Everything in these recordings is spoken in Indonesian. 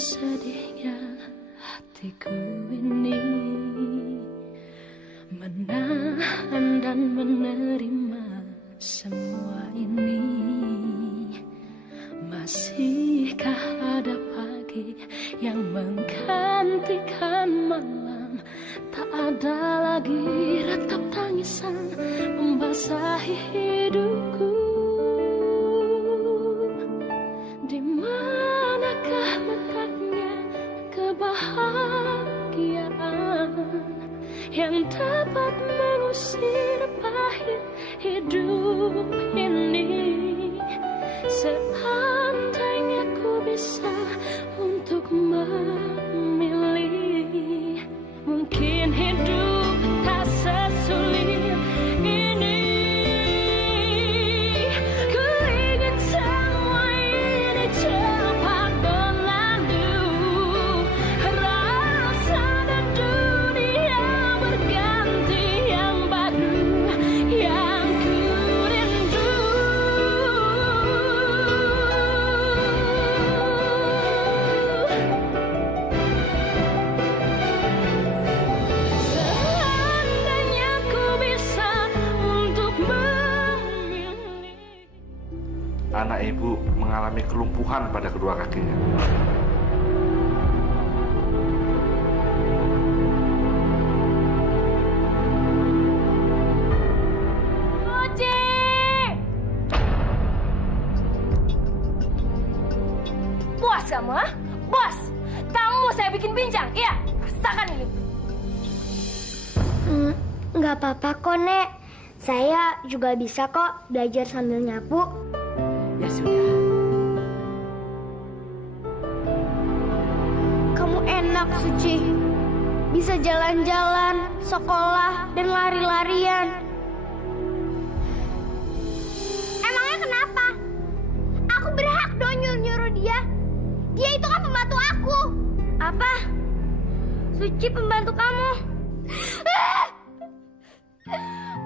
sedihnya hatiku ini, menahan dan menerima semua ini. Masihkah ada pagi yang menggantikan malam? Tak ada lagi ratap tangisan membasahi hidupku. Di manakah letaknya kebahagiaan yang dapat mengusir pahit hidup ini? Seandainya ku bisa untuk memilih, mungkin hidup tak sesulit ini. Ku ingin semua ini cepat berlalu, rasa dan dunia berganti yang baru yang ku rindu. Seandainya ku bisa untuk memilih. Anak ibu mengalami kelumpuhan pada kedua kakinya. Oci! Puas kamu, ha? Puas? Kamu saya bikin bincang, iya? Rasakan ini. Nggak apa-apa kok, Nek. Saya juga bisa kok belajar sambil nyapu. Ya sudah. Kamu enak, Suci. Bisa jalan-jalan, sekolah, dan lari-larian. Emangnya kenapa? Aku berhak dong nyuruh dia. Dia itu kan pembantu aku. Apa? Suci pembantu kamu.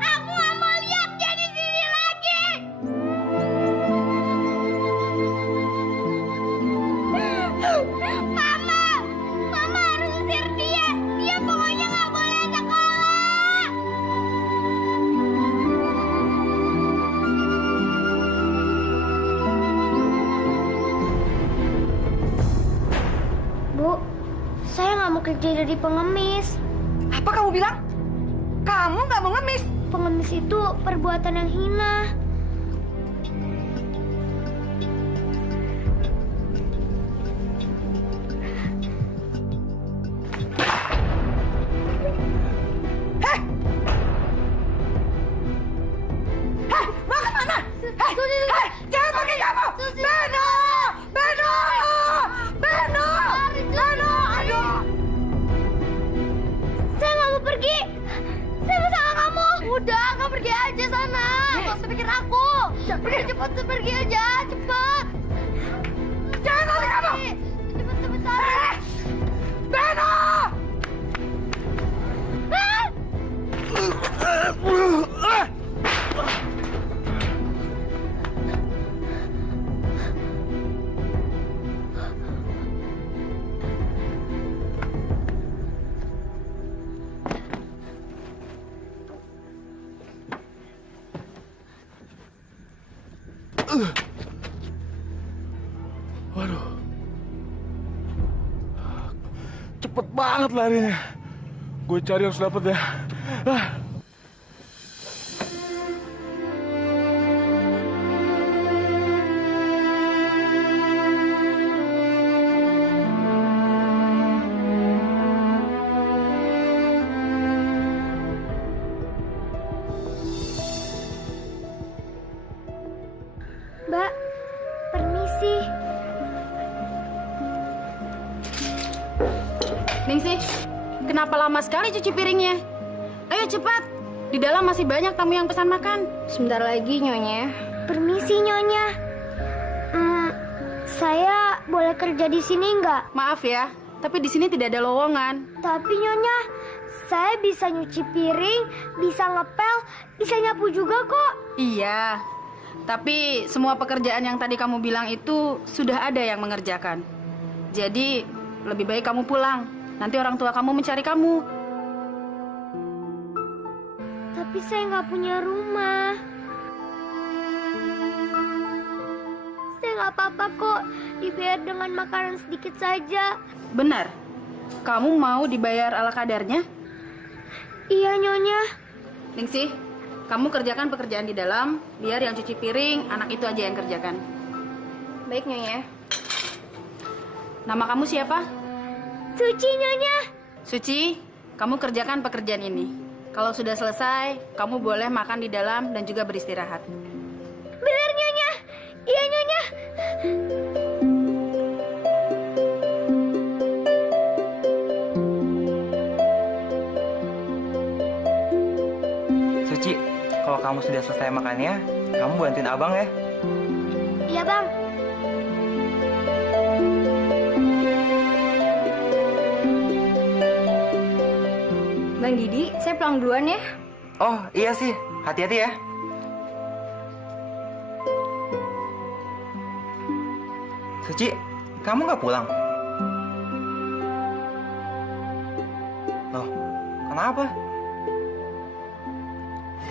Aku nggak mau lihat dia di sini lagi. Mama harus usir dia. Dia pokoknya nggak boleh sekolah. Bu, saya nggak mau kerja jadi pengemis. Apa kamu bilang? Kamu nggak mau ngemis? Pengemis itu perbuatan yang hina. Hei! Hei, mau kemana? Hei, jangan pergi kamu! Beno! Beno! Beno! Beno! Aduh! Saya nggak mau pergi. Saya mau sama kamu. Udah, kamu pergi aja sana. Nggak usah pikir aku. Cepat pergi aja, cepat. Jangan lari kamu! Cepat. Hei! Beno! Waduh. Cepet banget larinya. Gue cari harus dapet ya. Mbak, permisi. Ningsih, kenapa lama sekali cuci piringnya? Ayo cepat, di dalam masih banyak tamu yang pesan makan. Sebentar lagi, Nyonya. Permisi, Nyonya. Saya boleh kerja di sini nggak? Maaf ya, tapi di sini tidak ada lowongan. Tapi Nyonya, saya bisa nyuci piring, bisa ngepel, bisa nyapu juga kok. Iya, tapi semua pekerjaan yang tadi kamu bilang itu sudah ada yang mengerjakan. Jadi, lebih baik kamu pulang. Nanti orang tua kamu mencari kamu. Tapi saya nggak punya rumah. Saya nggak apa-apa kok dibayar dengan makanan sedikit saja. Benar? Kamu mau dibayar ala kadarnya? Iya, Nyonya. Ningsih, kamu kerjakan pekerjaan di dalam, biar yang cuci piring, anak itu aja yang kerjakan. Baik, Nyonya. Nama kamu siapa? Suci, Nyonya. Suci, kamu kerjakan pekerjaan ini. Kalau sudah selesai, kamu boleh makan di dalam dan juga beristirahat. Benar, Nyonya. Iya, Nyonya. Suci, kalau kamu sudah selesai makannya, kamu bantuin abang ya. Iya, Bang. Bang Didi, saya pulang duluan ya. Oh iya sih, hati-hati ya. Suci, kamu nggak pulang? Loh, kenapa?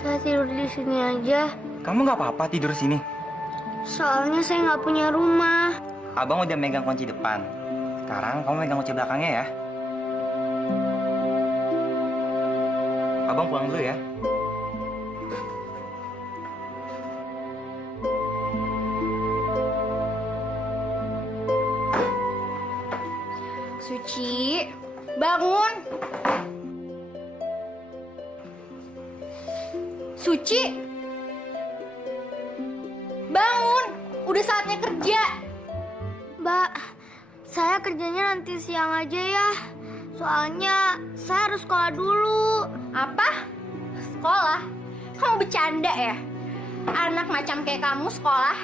Saya tidur di sini aja. Kamu nggak apa-apa tidur sini? Soalnya saya nggak punya rumah. Abang udah megang kunci depan. Sekarang kamu megang kunci belakangnya ya. Abang pulang dulu ya. Suci, bangun. Suci, bangun. Udah saatnya kerja. Mbak, saya kerjanya nanti siang aja ya. Soalnya saya harus sekolah dulu. Apa? Sekolah? Kamu bercanda ya? Anak macam kayak kamu sekolah?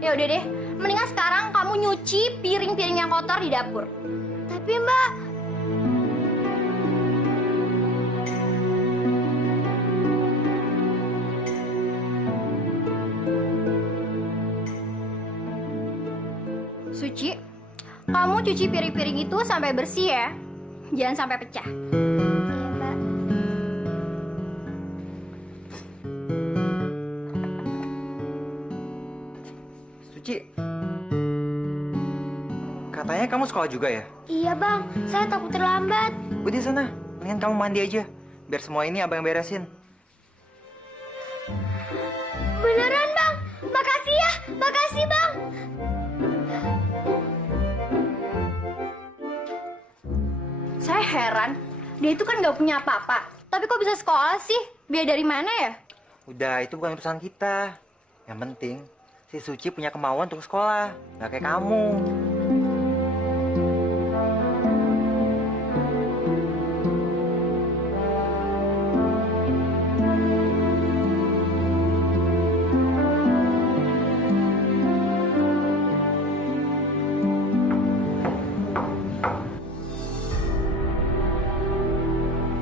Ya udah deh, mendingan sekarang kamu nyuci piring-piring yang kotor di dapur. Tapi Mbak, Suci, kamu cuci piring-piring itu sampai bersih ya. Jangan sampai pecah. iya Mbak. Suci, katanya kamu sekolah juga ya? Iya Bang, saya takut terlambat. Udah sana, mendingan kamu mandi aja. Biar semua ini abang yang beresin. Beneran Bang, makasih ya, makasih Bang. Saya heran, dia itu kan nggak punya apa-apa. Tapi kok bisa sekolah sih? Biaya dari mana ya? Udah, itu bukan urusan kita. Yang penting, si Suci punya kemauan untuk sekolah. Nggak kayak kamu.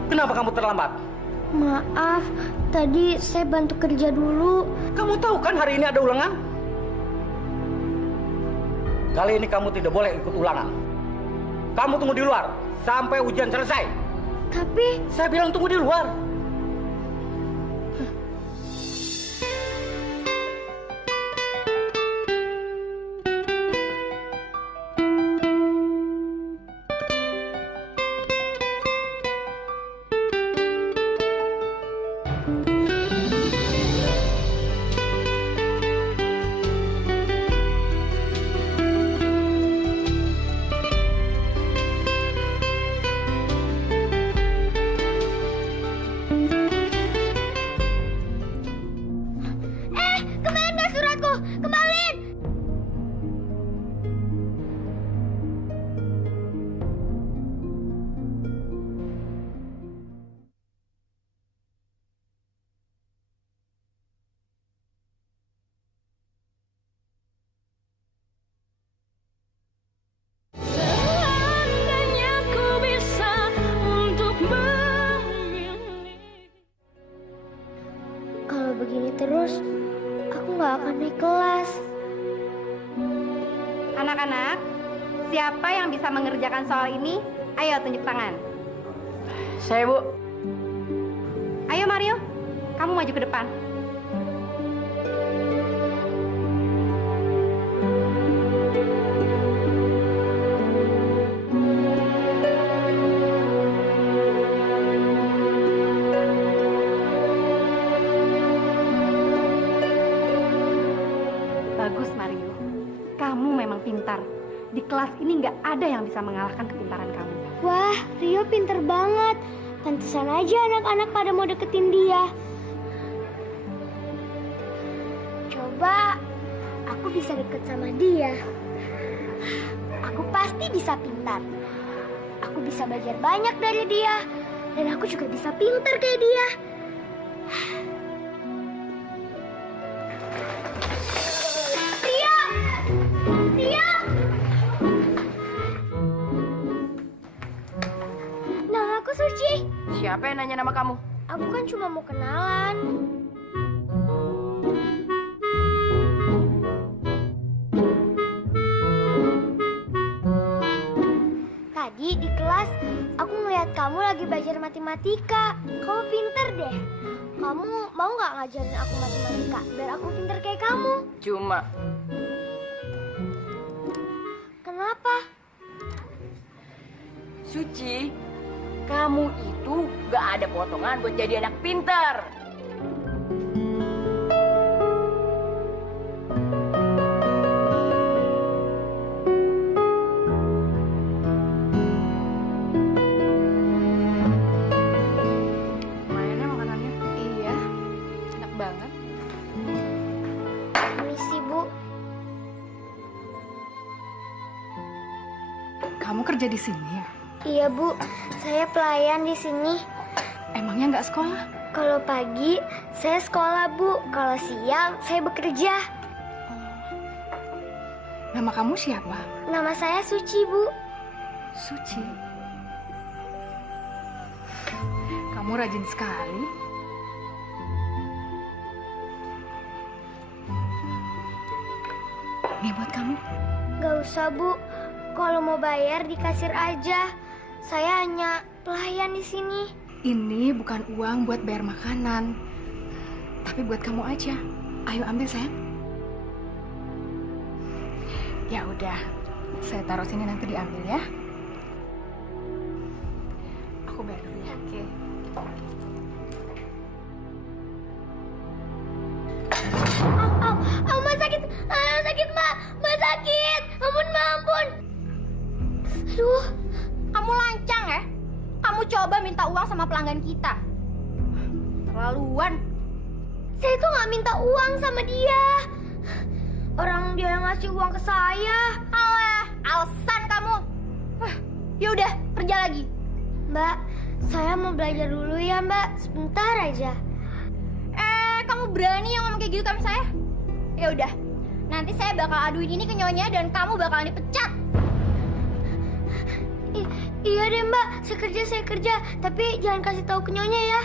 Kenapa kamu terlambat? Maaf, tadi saya bantu kerja dulu. Kamu tahu kan hari ini ada ulangan? Kali ini kamu tidak boleh ikut ulangan. Kamu tunggu di luar sampai ujian selesai. Tapi Saya bilang tunggu di luar. kembaliin gak suratku, kembaliin. Seandainya ku bisa untuk memilih. Kalau begini terus, aku nggak akan naik kelas. Anak-anak, Siapa yang bisa mengerjakan soal ini? Ayo tunjuk tangan. Saya, Bu. Ayo Mario, kamu maju ke depan. Bagus Mario, kamu memang pintar. Di kelas ini nggak ada yang bisa mengalahkan kepintaran kamu. Wah, Rio pinter banget. Pantesan aja anak-anak pada mau deketin dia. Coba aku bisa deket sama dia. Aku pasti bisa pintar. Aku bisa belajar banyak dari dia. Dan aku juga bisa pintar kayak dia. Rio! Rio! Nama aku Suci. Siapa yang nanya nama kamu? Aku kan cuma mau kenalan. Tadi di kelas aku ngeliat kamu lagi belajar matematika. Kamu pinter deh. Kamu mau nggak ngajarin aku matematika biar aku pinter kayak kamu? Cuma. Kenapa? Suci, kamu itu gak ada potongan buat jadi anak pintar. Mainnya makanannya? Iya, enak banget. Permisi, Bu. Kamu kerja di sini ya? Iya, Bu. Saya pelayan di sini. Emangnya nggak sekolah? Kalau pagi saya sekolah, Bu. Kalau siang saya bekerja. Nama kamu siapa? Nama saya Suci, Bu. Suci. Kamu rajin sekali. Ini buat kamu. Gak usah, Bu. Kalau mau bayar di kasir aja. Saya hanya pelayan di sini. Ini bukan uang buat bayar makanan. Tapi buat kamu aja. Ayo ambil, sayang. Ya udah. Saya taruh sini nanti diambil ya. Aku bayar dulu ya. Oke. Au, Ma sakit. Sakit, Ma. Ma sakit. Ampun, Ma, ampun. Aduh. Kamu lancang ya? Kamu coba minta uang sama pelanggan kita. Terlaluan. Saya tuh nggak minta uang sama dia. Orang dia yang ngasih uang ke saya. Alah, alasan kamu. Ya udah, kerja lagi. Mbak, saya mau belajar dulu ya, Mbak. Sebentar aja. Kamu berani yang ngomong kayak gitu sama saya? Ya udah, nanti saya bakal aduin ini ke Nyonya dan kamu bakalan dipecat. Iya deh, Mbak. Saya kerja. Tapi jangan kasih tahu ke Nyonya ya.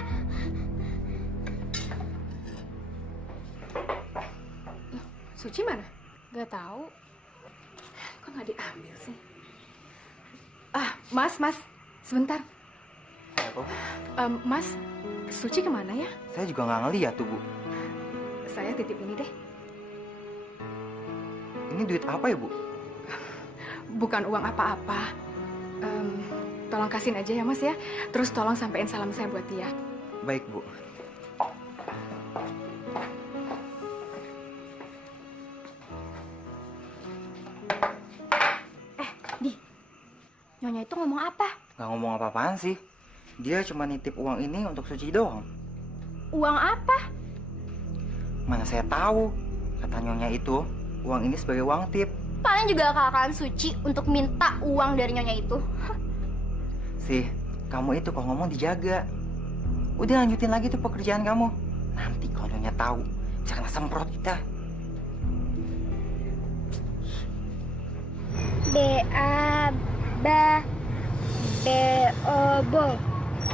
Suci mana? Gak tahu. Kok nggak diambil sih? Mas, sebentar. Apa, Bu? Mas, Suci kemana ya? Saya juga nggak ngeliat tuh, Bu. Saya titip ini deh. Ini duit apa ya, Bu? Bukan uang apa-apa. Tolong kasihin aja ya, Mas ya. Terus tolong sampein salam saya buat dia. Baik, Bu. Nyonya itu ngomong apa? Nggak ngomong apa-apaan sih. Dia cuma nitip uang ini untuk Suci doang. Uang apa? Mana saya tahu. Kata Nyonya itu, uang ini sebagai uang tip. Paling juga akal-akalan Suci untuk minta uang dari Nyonya itu. Sih, kamu itu kalau ngomong dijaga. Udah lanjutin lagi tuh pekerjaan kamu. Nanti kalau Nyonya tahu, bisa kena semprot kita. B-A-B-O-B-O.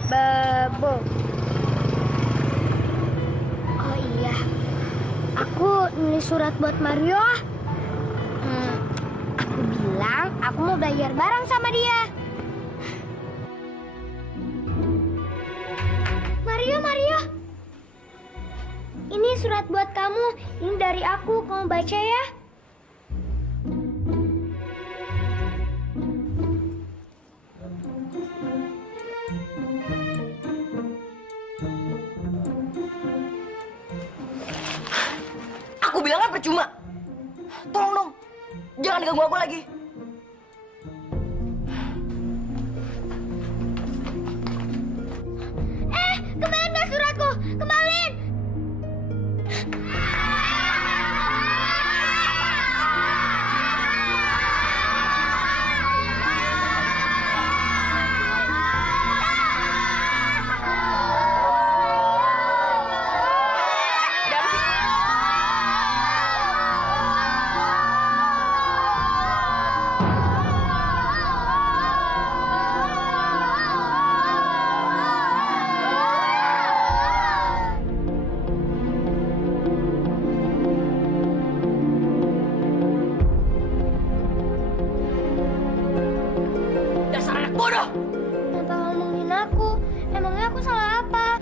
Babo. Oh iya. Aku nulis surat buat Mario. Aku bilang aku mau belajar bareng sama dia. Mario, Mario. Ini surat buat kamu. Ini dari aku, kamu baca ya. Aku bilang kan percuma. Tolong dong, jangan ganggu aku lagi. Kembaliin gak suratku? Kembaliin! Dasar anak bodoh! Kenapa ngomongin aku? Emangnya aku salah apa?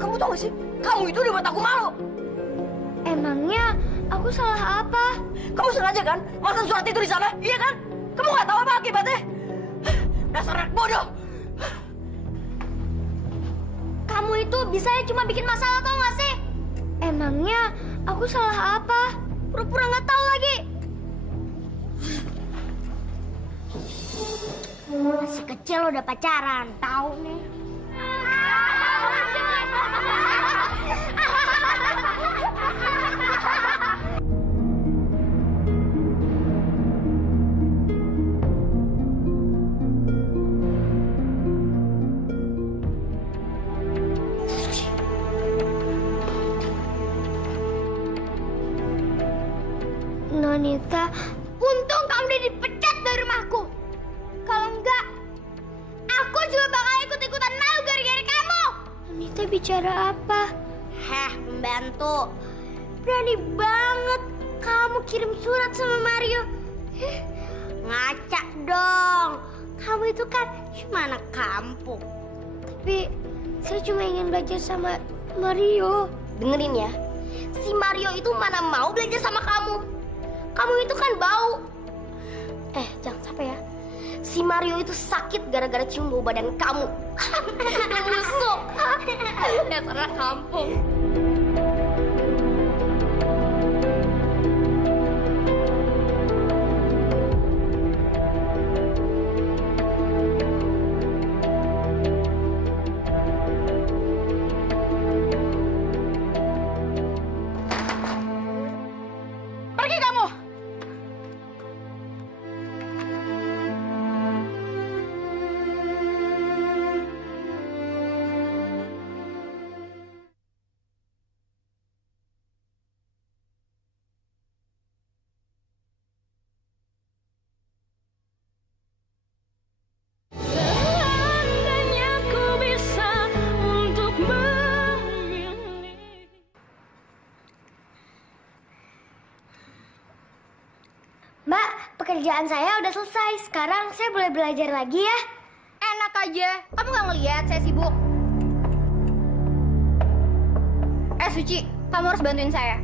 Kamu tahu gak sih? Kamu itu udah buat aku malu. Emangnya aku salah apa? Kamu sengaja kan masang surat itu di sana, iya kan? Kamu nggak tahu apa akibatnya? Dasar anak bodoh! Kamu itu bisanya cuma bikin masalah, tau gak sih? Emangnya aku salah apa? Pura-pura nggak tahu lagi. Masih kecil udah pacaran, tahu nih. Nonita, untung kamu udah dipecat dari rumahku. Kalau enggak, aku juga bakal ikut-ikutan malu gara-gara kamu. Nonita bicara apa? Heh, pembantu. Berani banget kamu kirim surat sama Mario. Ngaca dong. Kamu itu kan cuma anak kampung. Tapi saya cuma ingin belajar sama Mario. Dengerin ya, si Mario itu mana mau belajar sama kamu. Kamu itu kan bau. Jangan sampai ya. Si Mario itu sakit gara-gara cium bau badan kamu. Busuk. Dasar anak kampung. Pergi kamu! Mbak, pekerjaan saya udah selesai. Sekarang saya boleh belajar lagi ya? Enak aja. Kamu nggak ngeliat saya sibuk. Suci, kamu harus bantuin saya.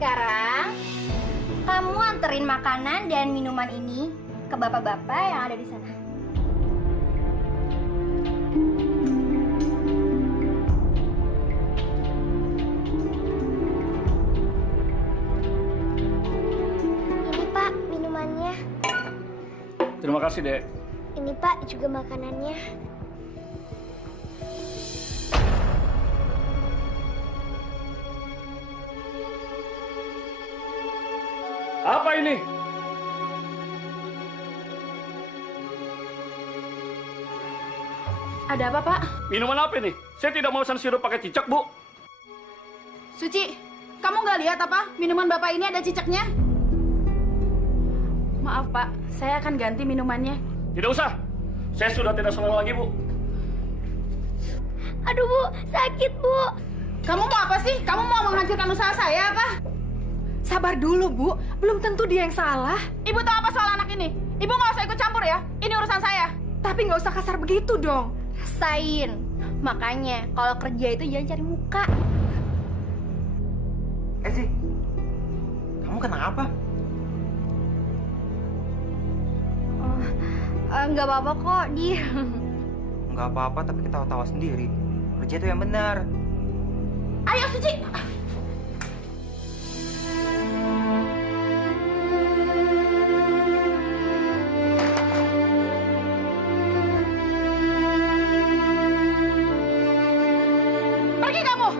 Sekarang, kamu anterin makanan dan minuman ini ke bapak-bapak yang ada di sana. Ini Pak, minumannya. Terima kasih, Dek. Ini Pak, juga makanannya. Apa ini? Ada apa, Pak? Minuman apa nih? Saya tidak mau pesan sirup pakai cicak, Bu. Suci, kamu nggak lihat apa? Minuman Bapak ini ada cicaknya. Maaf, Pak. Saya akan ganti minumannya. Tidak usah. Saya sudah tidak senang lagi, Bu. Aduh Bu, sakit Bu. Kamu mau apa sih? Kamu mau menghancurkan usaha saya apa? Sabar dulu, Bu. Belum tentu dia yang salah. Ibu tahu apa soal anak ini? Ibu nggak usah ikut campur ya. Ini urusan saya. Tapi nggak usah kasar begitu dong. Rasain. Makanya kalau kerja itu jangan cari muka. Sih, kamu kenapa? Nggak apa-apa kok, Di. Nggak apa-apa, tapi ketawa-tawa sendiri. Kerja itu yang benar. Ayo, Suci. Pergi kamu.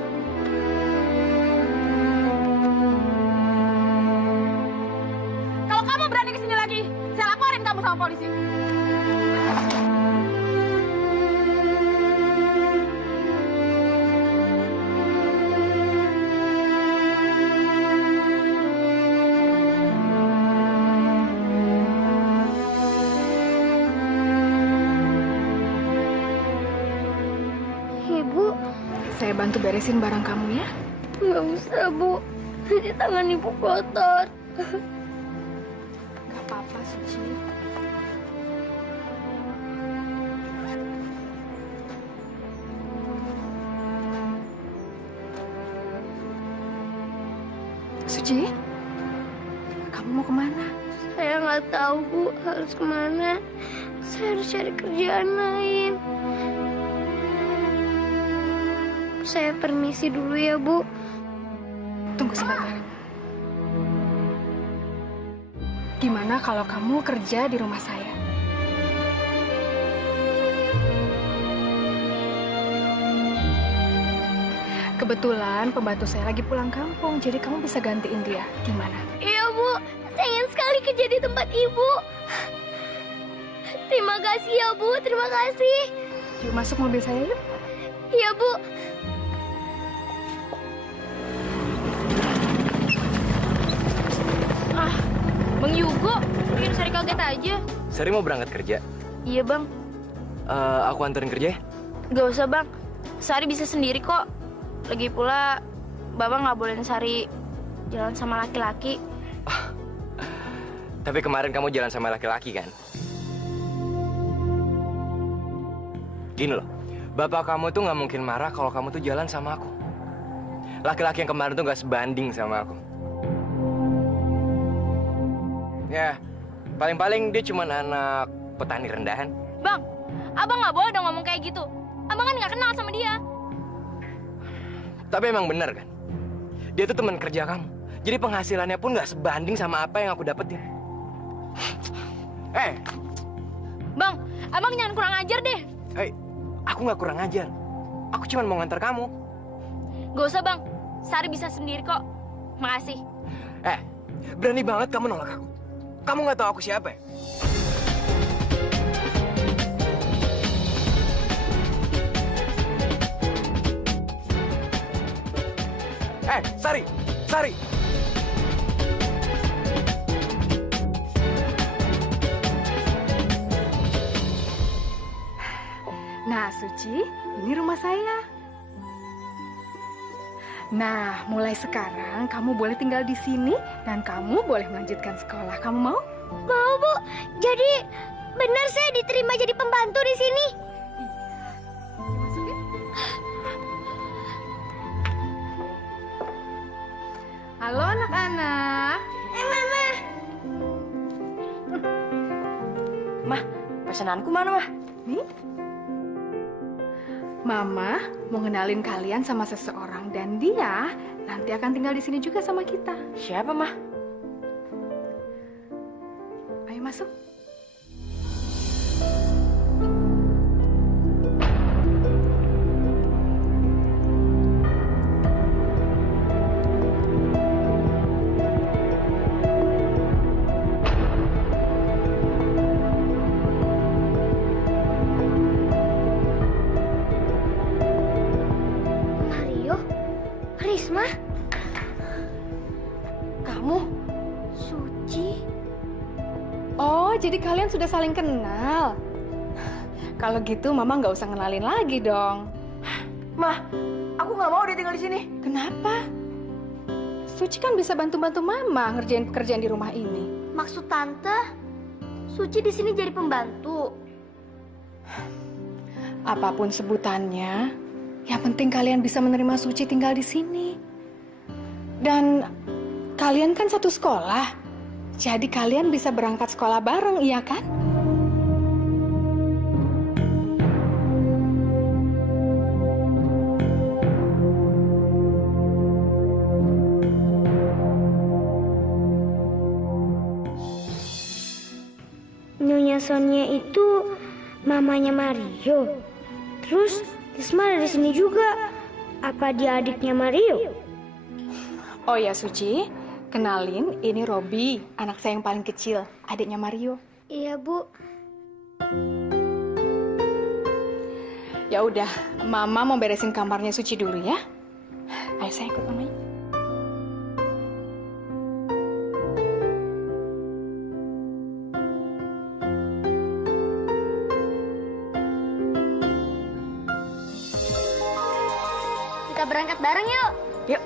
Kalau kamu berani kesini lagi, saya laporin kamu sama polisi. Ibu, Saya bantu beresin barang kamu ya. nggak usah Bu. Nanti tangan Ibu kotor. Gak apa-apa, Suci. Suci, kamu mau kemana? Saya nggak tahu Bu harus kemana. Saya harus cari kerjaan lain. Saya permisi dulu ya Bu. Tunggu sebentar. Gimana kalau kamu kerja di rumah saya? Kebetulan pembantu saya lagi pulang kampung, jadi kamu bisa gantiin dia. Gimana? Iya Bu, saya ingin sekali kerja di tempat Ibu. Terima kasih ya Bu, terima kasih. Yuk masuk mobil saya yuk. Iya Bu. Bang Yugo, bikin Sari kaget aja. Sari mau berangkat kerja? Iya Bang. Aku anterin kerja ya? Gak usah Bang, Sari bisa sendiri kok. Lagi pula, Bapak nggak bolehin Sari jalan sama laki-laki. Tapi kemarin kamu jalan sama laki-laki kan? Gini loh, bapak kamu tuh nggak mungkin marah kalau kamu tuh jalan sama aku. Laki-laki yang kemarin tuh nggak sebanding sama aku. Ya, paling-paling dia cuma anak petani rendahan. Bang, Abang nggak boleh dong ngomong kayak gitu. Abang kan nggak kenal sama dia. Tapi emang bener kan? Dia tuh teman kerja kamu. Jadi penghasilannya pun nggak sebanding sama apa yang aku dapetin. Bang, Abang jangan kurang ajar deh. Aku nggak kurang ajar. Aku cuma mau ngantar kamu. Gak usah Bang, Sari bisa sendiri kok. Makasih. Berani banget kamu nolak aku. Kamu nggak tahu aku siapa ya? Sari, Sari. Nah, Suci, ini rumah saya. Nah, mulai sekarang kamu boleh tinggal di sini dan kamu boleh melanjutkan sekolah. Kamu mau? Mau Bu. Jadi benar saya diterima jadi pembantu di sini. Halo anak-anak. Mama. Mah, pesananku mana, Mah? Nih. Mama mau ngenalin kalian sama seseorang dan dia nanti akan tinggal di sini juga sama kita. Siapa, Mah? Ayo masuk. Oh, jadi kalian sudah saling kenal. Kalau gitu, Mama nggak usah kenalin lagi dong. Mah, aku nggak mau dia tinggal di sini. Kenapa? Suci kan bisa bantu-bantu Mama ngerjain pekerjaan di rumah ini. Maksud Tante, Suci di sini jadi pembantu. Apapun sebutannya, yang penting kalian bisa menerima Suci tinggal di sini. Dan kalian kan satu sekolah, jadi kalian bisa berangkat sekolah bareng, iya kan? Nyonya Sonia itu mamanya Mario. Terus Risma ada di sini juga. Apa dia adiknya Mario? Oh ya Suci, kenalin ini Robi, anak saya yang paling kecil, adiknya Mario. Iya, Bu. Ya udah, Mama mau beresin kamarnya Suci dulu ya. Ayo saya ikut Mama. Kita berangkat bareng yuk. Yuk.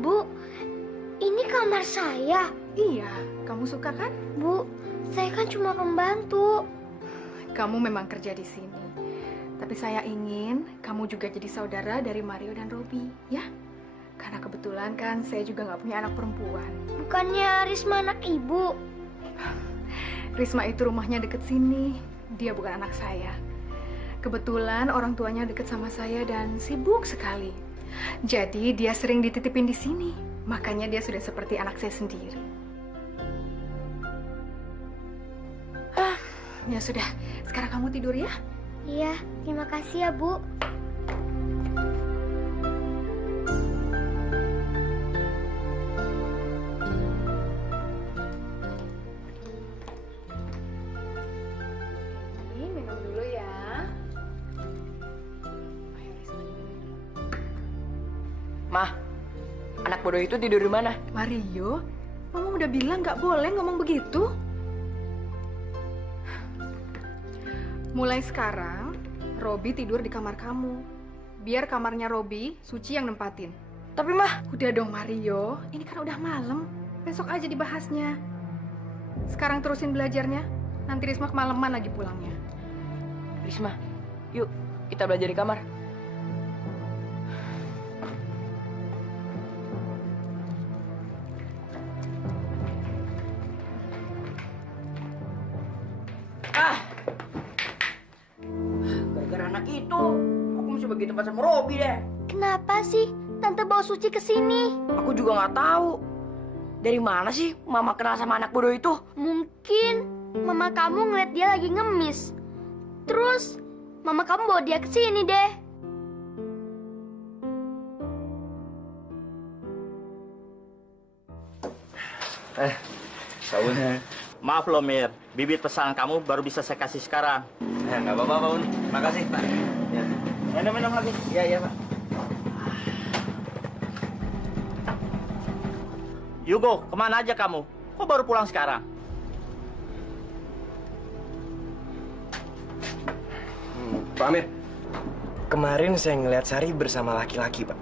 Bu, ini kamar saya. Iya, kamu suka kan? Bu, saya kan cuma pembantu. Kamu memang kerja di sini. Tapi saya ingin kamu juga jadi saudara dari Mario dan Robi, ya? Karena kebetulan kan saya juga nggak punya anak perempuan. Bukannya Risma anak ibu? Risma itu rumahnya deket sini. Dia bukan anak saya. Kebetulan orang tuanya deket sama saya dan sibuk sekali. Jadi dia sering dititipin di sini. Makanya dia sudah seperti anak saya sendiri. Ya sudah, sekarang kamu tidur ya. Iya, terima kasih ya, Bu. Ini minum dulu ya. Mah, anak bodoh itu tidur di mana? Mario, Mama udah bilang nggak boleh ngomong begitu. Mulai sekarang, Robi tidur di kamar kamu. Biar kamarnya Robi, Suci yang nempatin. Tapi Mah, Udah dong Mario, ini kan udah malam. Besok aja dibahasnya. Sekarang terusin belajarnya. Nanti Risma kemalaman lagi pulangnya. Risma, yuk kita belajar di kamar. Gara-gara anak itu, aku mesti bagi tempat sama Robi deh. Kenapa sih Tante bawa Suci ke sini? Aku juga nggak tahu. Dari mana sih Mama kenal sama anak bodoh itu? Mungkin mama kamu ngeliat dia lagi ngemis. Terus mama kamu bawa dia ke sini deh. Saun. Maaf loh Mir, bibit pesanan kamu baru bisa saya kasih sekarang. Nggak apa-apa Pak Un, makasih Pak. Ya. Minum lagi. Iya Pak. Yugo, kemana aja kamu? Kok baru pulang sekarang? Pak Amir, kemarin saya ngeliat Sari bersama laki-laki, Pak.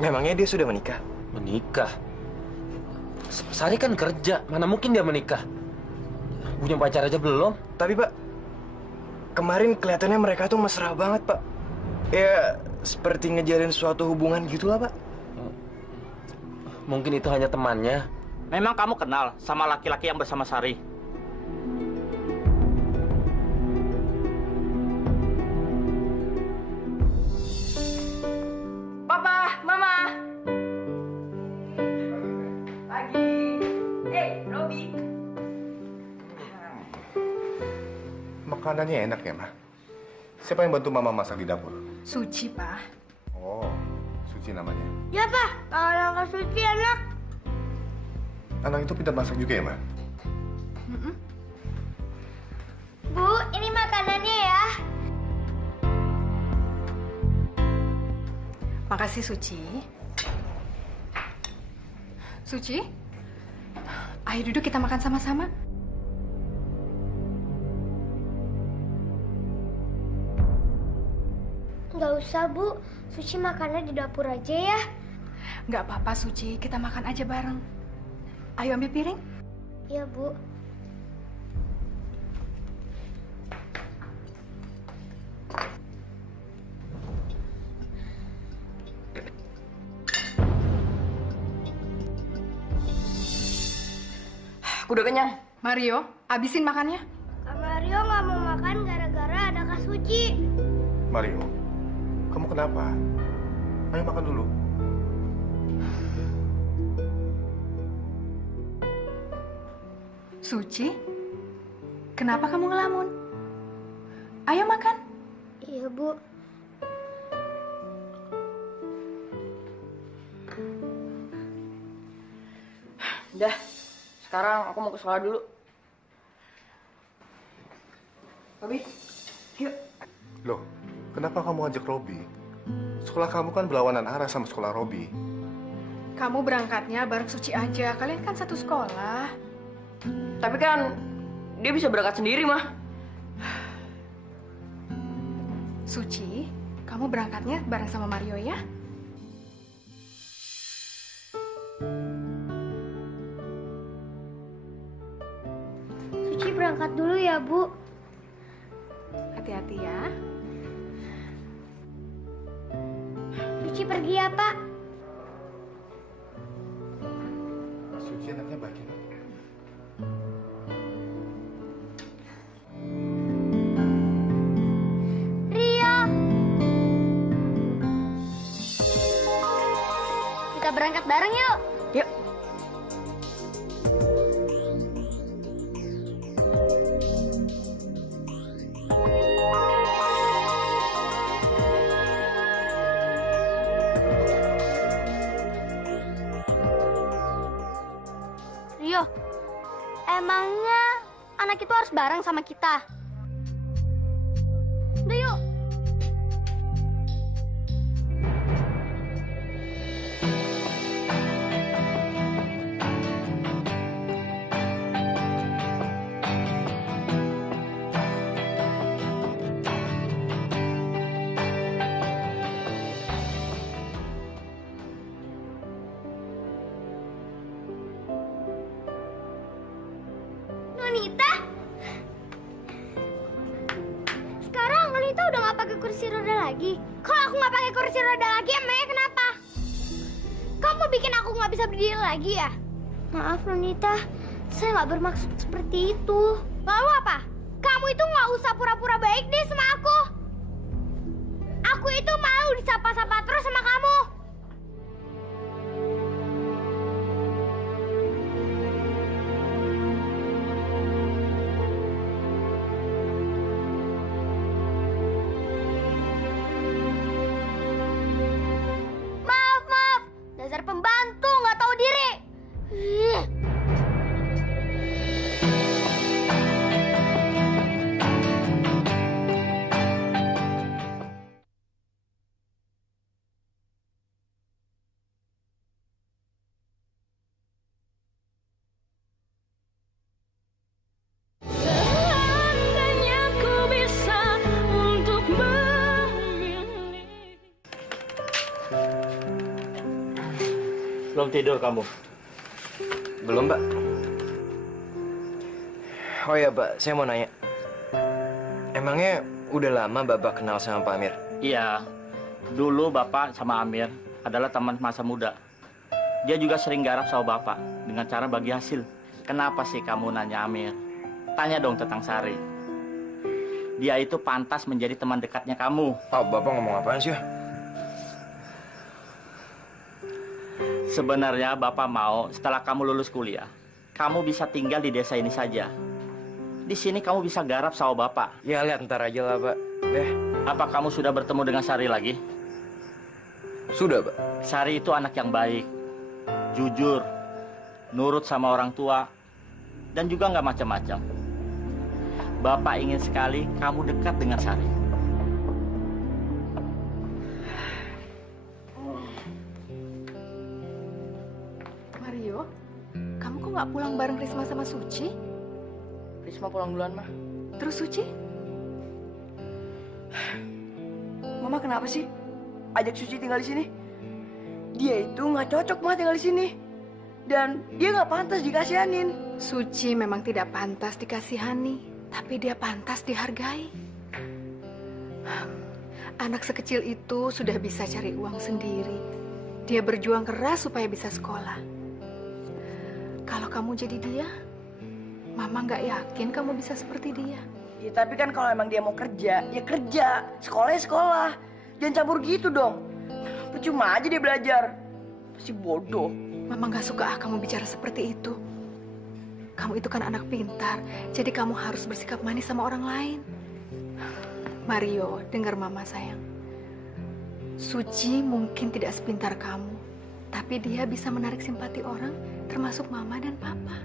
Memangnya dia sudah menikah? Menikah? Sari kan kerja, mana mungkin dia menikah? Punya pacar aja belum? Tapi Pak, kemarin kelihatannya mereka tuh mesra banget, Pak. Ya, seperti ngejalin suatu hubungan gitulah, Pak. Mungkin itu hanya temannya. Memang kamu kenal sama laki-laki yang bersama Sari? Papa, Mama. Makanannya enak ya, Ma? Siapa yang bantu Mama masak di dapur? Suci, Pak. Oh, Suci namanya. Ya, Pak. Kalau Kak Suci enak. Anak itu pintar masak juga ya, Ma? Bu, ini makanannya ya. Makasih, Suci. Suci, ayo duduk kita makan sama-sama. Nggak usah, Bu. Suci makannya di dapur aja ya. Nggak apa-apa, Suci. Kita makan aja bareng. Ayo ambil piring. Iya, Bu. Aku udah kenyang. Mario, habisin makannya. Kak Mario nggak mau makan gara-gara ada Kak Suci. Mario, kamu kenapa? Ayo makan dulu. Suci, kenapa kamu ngelamun? Ayo makan. Iya, Bu. Udah, sekarang aku mau ke sekolah dulu. Robi, yuk. Loh, kenapa kamu ajak Robi? Sekolah kamu kan berlawanan arah sama sekolah Robi. Kamu berangkatnya bareng Suci aja. Kalian kan satu sekolah. Tapi kan dia bisa berangkat sendiri, Mah. Suci, kamu berangkatnya bareng sama Mario ya? Suci berangkat dulu ya, Bu. Hati-hati ya. Suci pergi ya, Pak. Suci anaknya baik ya, Pak? Rio. Kita berangkat bareng yuk. Yuk. Rio, emangnya anak itu harus bareng sama kita? Udah yuk. Nonita? Sekarang Nonita udah nggak pakai kursi roda lagi. Kalau aku nggak pakai kursi roda lagi, emangnya kenapa? Kamu bikin aku nggak bisa berdiri lagi ya? Maaf Nonita, saya nggak bermaksud seperti itu. Lalu apa? Kamu itu nggak usah pura-pura baik deh sama aku. Aku itu mau disapa-sapa terus sama kamu. Maaf. Dasar pembantu nggak tahu diri. Ih. Belum tidur kamu? Belum, Pak. Oh ya, Pak, saya mau nanya. Emangnya udah lama Bapak kenal sama Pak Amir? Iya. Dulu Bapak sama Amir adalah teman masa muda. Dia juga sering garap sama Bapak dengan cara bagi hasil. Kenapa sih kamu nanya Amir? Tanya dong tentang Sari. Dia itu pantas menjadi teman dekatnya kamu. Pak, Bapak ngomong apaan sih? Sebenarnya Bapak mau setelah kamu lulus kuliah, kamu bisa tinggal di desa ini saja. Di Di sini kamu bisa garap sama Bapak. Ya lihat ntar aja lah, Pak. Apa kamu sudah bertemu dengan Sari lagi? Sudah, Pak. Sari itu anak yang baik, jujur, nurut sama orang tua, dan juga nggak macam-macam. Bapak ingin sekali kamu dekat dengan Sari. Mario, kamu kok nggak pulang bareng Risma sama Suci? Risma pulang duluan, Ma. Terus Suci? Mama kenapa sih ajak Suci tinggal di sini? Dia itu nggak cocok mah tinggal di sini. Dan dia nggak pantas dikasihanin. Suci memang tidak pantas dikasihani, tapi dia pantas dihargai. Anak sekecil itu sudah bisa cari uang sendiri. Dia berjuang keras supaya bisa sekolah. Kalau kamu jadi dia, Mama nggak yakin kamu bisa seperti dia. Ya, tapi kan kalau emang dia mau kerja, ya kerja. Sekolah ya sekolah. Jangan campur gitu dong. Percuma aja dia belajar. Pasti bodoh. Mama nggak suka kamu bicara seperti itu. Kamu itu kan anak pintar, jadi kamu harus bersikap manis sama orang lain. Mario, dengar Mama sayang. Suci mungkin tidak sepintar kamu, tapi dia bisa menarik simpati orang, termasuk Mama dan Papa.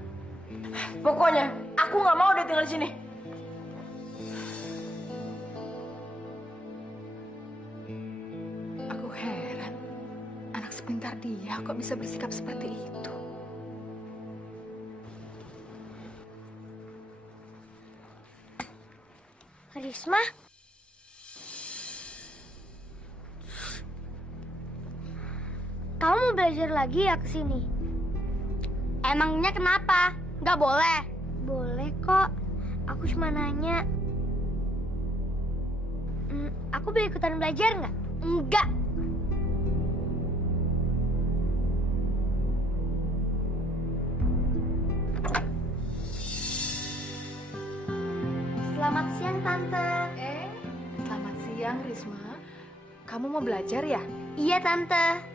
Pokoknya, aku nggak mau dia tinggal di sini. Aku heran, anak sepintar dia kok bisa bersikap seperti itu. Risma? Kamu mau belajar lagi ya ke sini? Emangnya kenapa? Nggak boleh? Boleh kok. Aku cuma nanya. Aku boleh ikutan belajar nggak? Enggak. Selamat siang, Tante. Selamat siang, Risma. Kamu mau belajar ya? Iya, Tante.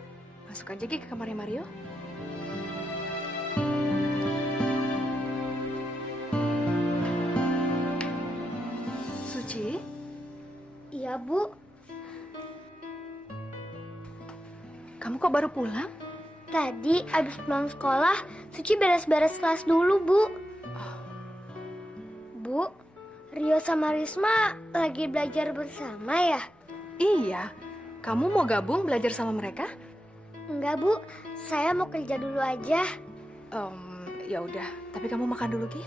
Masuk aja Gi ke kamarnya Mario. Suci? Iya, Bu. Kamu kok baru pulang? Tadi abis pulang sekolah, Suci beres-beres kelas dulu, Bu. Bu, Rio sama Risma lagi belajar bersama ya? Iya. Kamu mau gabung belajar sama mereka? Enggak, Bu. Saya mau kerja dulu aja. Ya udah. Tapi kamu makan dulu, Ki.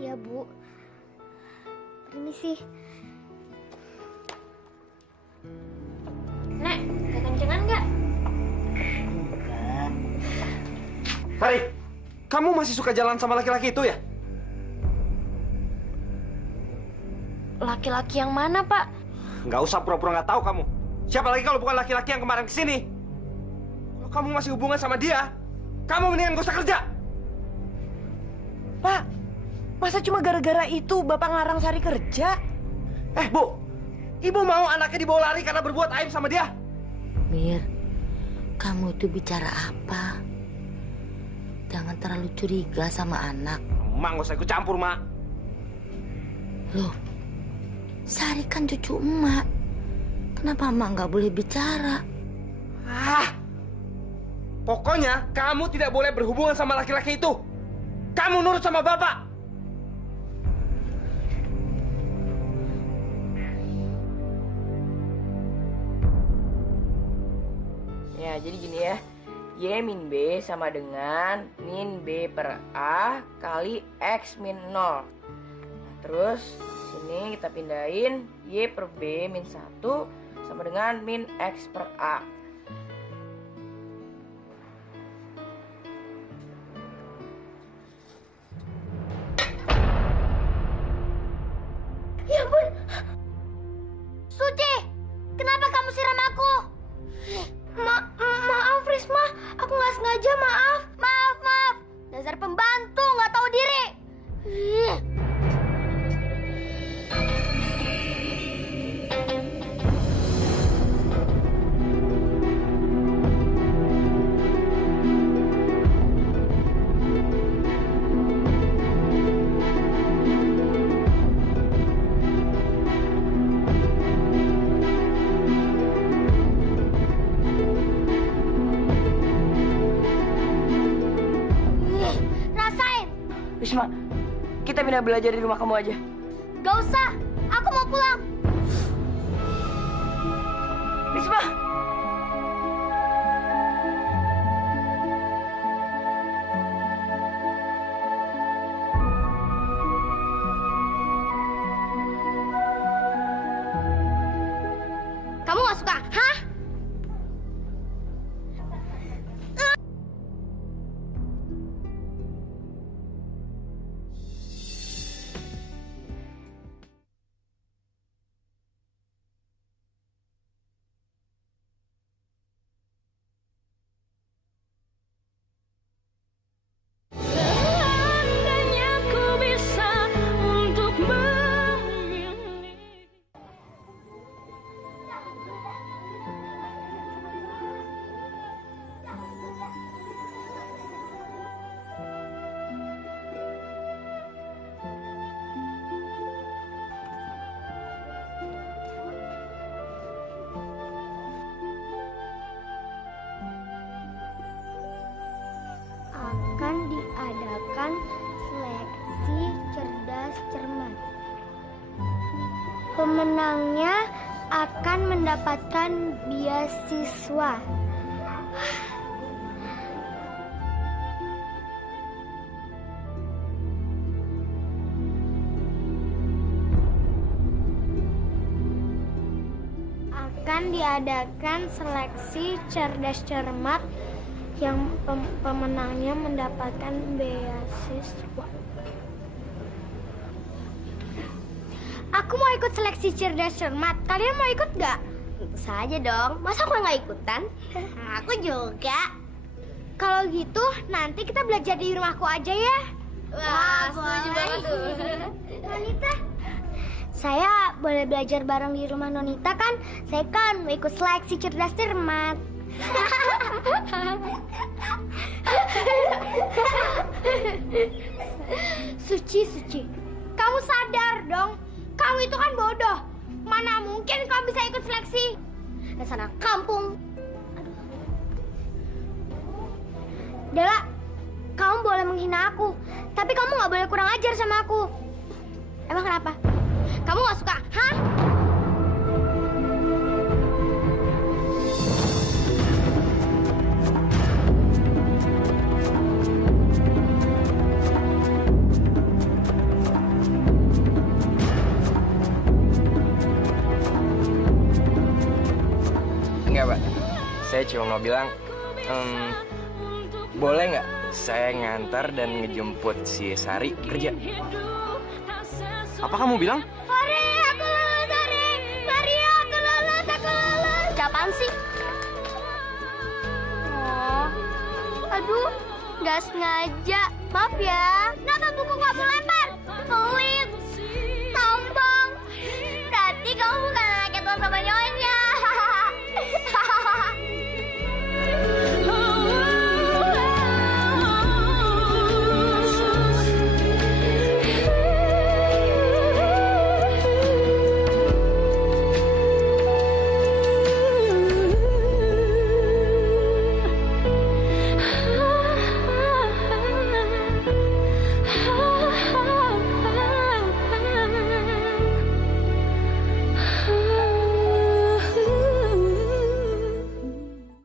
Iya, Bu. Ini sih. Nek, kekencengan nggak? Sari, kamu masih suka jalan sama laki-laki itu ya? Laki-laki yang mana, Pak? Nggak usah pura-pura nggak tahu kamu. Siapa lagi kalau bukan laki-laki yang kemarin kesini? Kalau kamu masih hubungan sama dia, kamu mendingan gak usah kerja. Pak, masa cuma gara-gara itu Bapak ngelarang Sari kerja? Bu, Ibu mau anaknya dibawa lari karena berbuat aib sama dia? Mir, kamu itu bicara apa? Jangan terlalu curiga sama anak. Mak gak usah ikut campur, Mak. Loh, Sari kan cucu emak. Kenapa emak nggak boleh bicara? Pokoknya kamu tidak boleh berhubungan sama laki-laki itu. Kamu nurut sama Bapak. Ya, jadi gini ya. Y min B sama dengan min B per A kali X min 0. Nah, terus sini kita pindahin Y per B min 1 sama dengan min X per A. Ya ampun! Suci! Kenapa kamu siram aku? Maaf, Risma. Aku nggak sengaja, maaf. Maaf. Dasar pembantu, nggak tahu diri. Risma, kita pindah belajar di rumah kamu aja. Gak usah, aku mau pulang. Risma! Kamu gak suka, hah? Akan diadakan seleksi cerdas cermat. Pemenangnya akan mendapatkan beasiswa. Akan diadakan seleksi cerdas cermat yang pemenangnya mendapatkan beasiswa. Aku mau ikut seleksi cerdas cermat. Kalian mau ikut gak? Tentu saja dong. Masa aku nggak ikutan? Aku juga. Kalau gitu, nanti kita belajar di rumahku aja ya. Wah, setuju banget tuh. Nonita, saya boleh belajar bareng di rumah Nonita kan? Saya kan mau ikut seleksi cerdas cermat. Suci, kamu sadar dong? Kamu itu kan bodoh. Mana mungkin kamu bisa ikut seleksi? Dasar anak kampung. Dela, kamu boleh menghina aku, tapi kamu nggak boleh kurang ajar sama aku. Emang kenapa? Kamu nggak suka, hah? Enggak, Pak. Saya cuma mau bilang, boleh nggak saya ngantar dan ngejemput si Sari kerja? Apa kamu bilang? Sari, aku lulus, Sari. Mario, aku lulus, Apaan sih? Oh, aduh, nggak sengaja. Maaf ya.